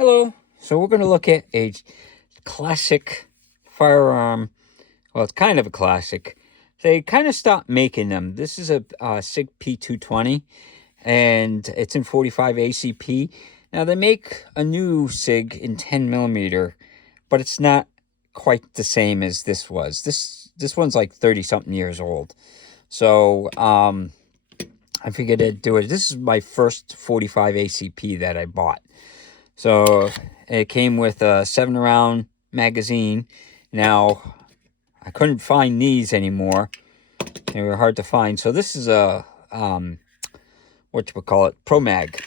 Hello. So we're going to look at a classic firearm. Well, it's kind of a classic. They kind of stopped making them. This is a Sig P220, and it's in 45 ACP. Now, they make a new Sig in 10 millimeter, but it's not quite the same as this was. This one's like 30-something years old. So I figured I'd do it. This is my first 45 ACP that I bought. So it came with a 7-round magazine. Now, I couldn't find these anymore. They were hard to find. So this is a, Pro Mag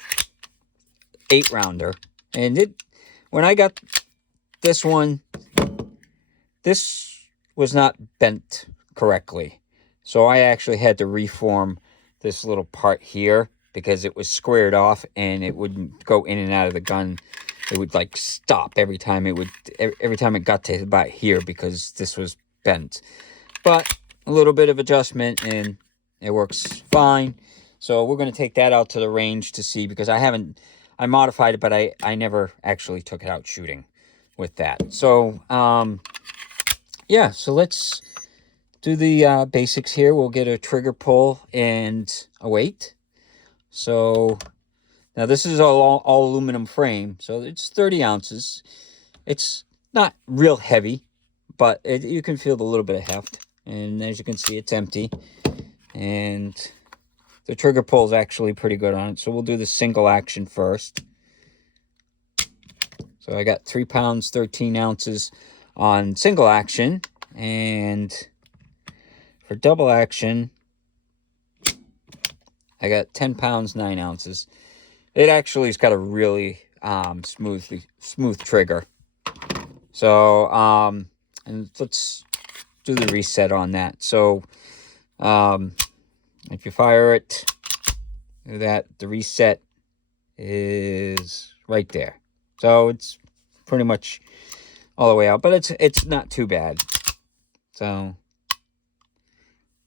8-rounder. And when I got this one, this was not bent correctly. So I actually had to reform this little part here, because it was squared off and it wouldn't go in and out of the gun. It would like stop every time it got to about here, because this was bent. But a little bit of adjustment and it works fine. So we're going to take that out to the range to see, because I modified it, but I never actually took it out shooting with that. So yeah, so let's do the basics here. We'll get a trigger pull and a weight. So now this is all aluminum frame, so it's 30 ounces. It's not real heavy, but you can feel a little bit of heft. And as you can see, it's empty. And the trigger pull is actually pretty good on it. So we'll do the single action first. So I got 3 pounds, 13 ounces on single action. And for double action, I got 10 pounds, 9 ounces. It actually has got a really smooth trigger. So, and let's do the reset on that. So, if you fire it, do that, the reset is right there. So it's pretty much all the way out, but it's not too bad. So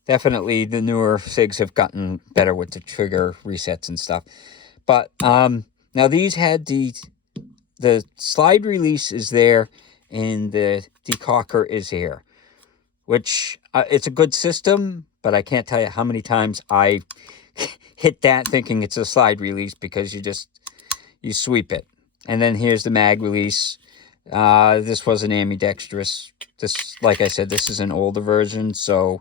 definitely the newer SIGs have gotten better with the trigger resets and stuff. But now these had the slide release is there and the decocker is here, which it's a good system, but I can't tell you how many times I hit that thinking it's a slide release, because you sweep it. And then here's the mag release. This was an ambidextrous. This, like I said, this is an older version, so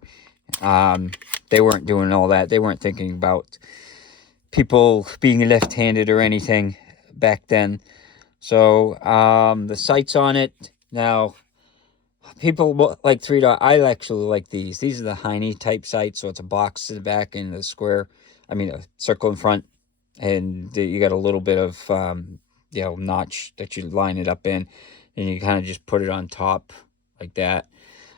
they weren't doing all that. They weren't thinking about people being left-handed or anything back then. So the sights on it, now people like 3-dot. I actually like these. These are the Heine type sights, so it's a box to the back and a circle in front, and you got a little bit of notch that you line it up in, and you kind of just put it on top like that.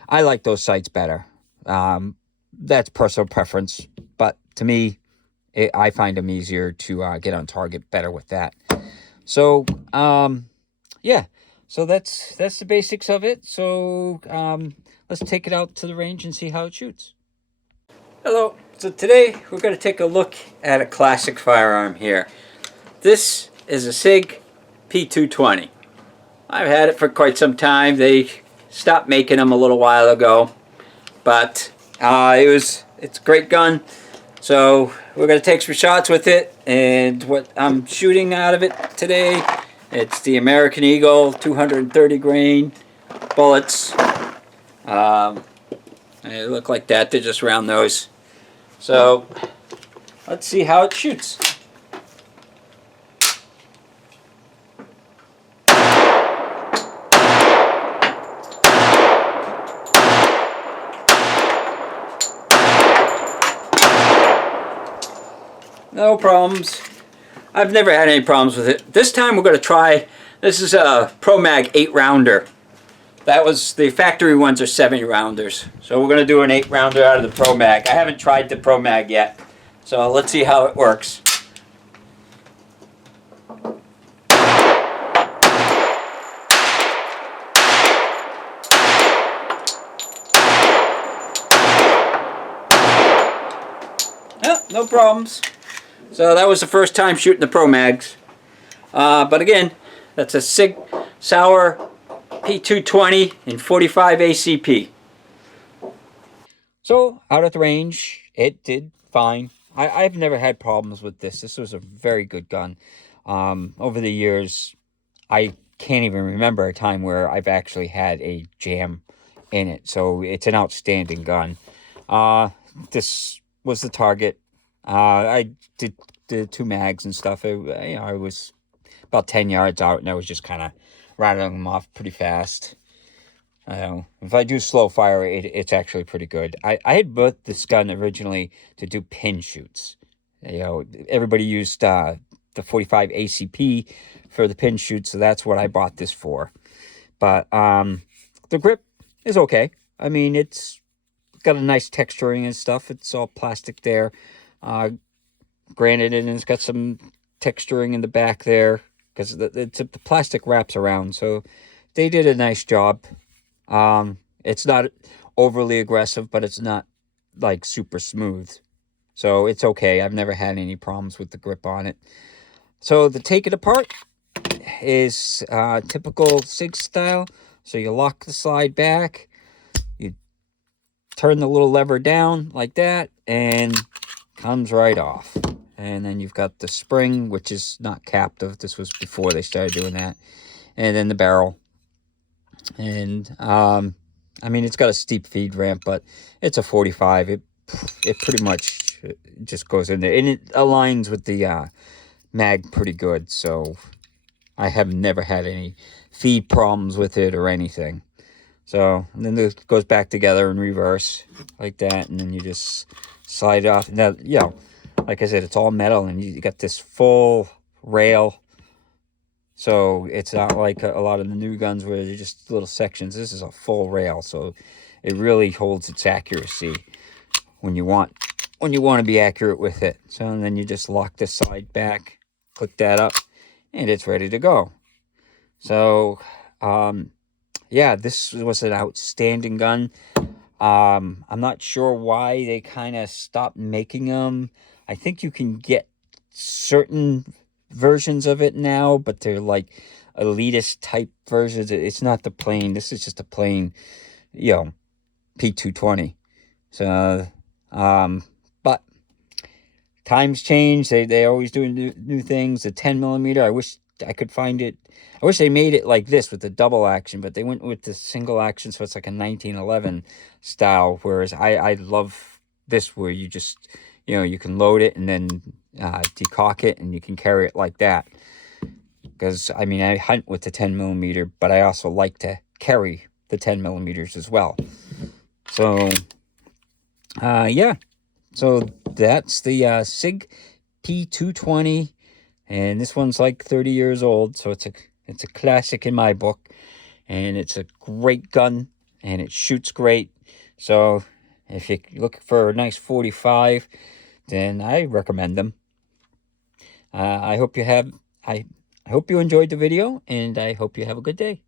I like those sights better. That's personal preference, but to me, I find them easier to get on target better with that. So yeah, so that's the basics of it. So let's take it out to the range and see how it shoots. Hello. So today we're going to take a look at a classic firearm here. This is a Sig P220. I've had it for quite some time. They stopped making them a little while ago, but it's a great gun. So we're going to take some shots with it, and what I'm shooting out of it today, it's the American Eagle 230 grain bullets. They look like that. They're just round nose. So let's see how it shoots. No problems. I've never had any problems with it. This time we're going to try, this is a Pro Mag 8-rounder. That was, the factory ones are 7-rounders. So we're going to do an 8-rounder out of the Pro Mag. I haven't tried the Pro Mag yet. So let's see how it works. No problems. So that was the first time shooting the Pro Mags. But again, That's a Sig Sauer P220 in 45 ACP. So, out of the range, it did fine. I've never had problems with this. This was a very good gun. Over the years, I can't even remember a time where I've actually had a jam in it. So, it's an outstanding gun. This was the target. I did the 2 mags and stuff. I was about 10 yards out, and I was just kind of rattling them off pretty fast. If I do slow fire, it's actually pretty good. I had bought this gun originally to do pin shoots. Everybody used the 45 ACP for the pin shoots, so that's what I bought this for. But the grip is okay. I mean, it's got a nice texturing and stuff. It's all plastic there. Granted, and it's got some texturing in the back there because the plastic wraps around, so they did a nice job. It's not overly aggressive, but it's not like super smooth. So it's okay. I've never had any problems with the grip on it. So the take it apart is typical Sig style. So you lock the slide back, you turn the little lever down like that, and comes right off. And then you've got the spring, which is not captive. This was before they started doing that. And then the barrel. And I mean, it's got a steep feed ramp, but it's a 45. It pretty much just goes in there, and it aligns with the mag pretty good. So I have never had any feed problems with it or anything. So and then it goes back together in reverse like that, and then you just slide it off. Now, like I said, it's all metal, and you got this full rail. So it's not like a lot of the new guns where they're just little sections. This is a full rail, so it really holds its accuracy when you want to be accurate with it. So and then you just lock this side back, click that up, and it's ready to go. So yeah, this was an outstanding gun. I'm not sure why they kind of stopped making them. I think you can get certain versions of it now, but they're like elitist type versions. It's not the plain. This is just a plain, P220. So, but times change. They always do new things. The 10 millimeter. I wish I could find it. I wish they made it like this with the double action, but they went with the single action, so it's like a 1911 style. Whereas I love this, where you just you can load it and then decock it, and you can carry it like that. Because I mean, I hunt with the 10 millimeter, but I also like to carry the 10 millimeters as well. So yeah, so that's the Sig P220, and this one's like 30 years old, so it's a classic in my book, and it's a great gun, and it shoots great. So if you're looking for a nice 45, then I recommend them. I hope you enjoyed the video, and I hope you have a good day.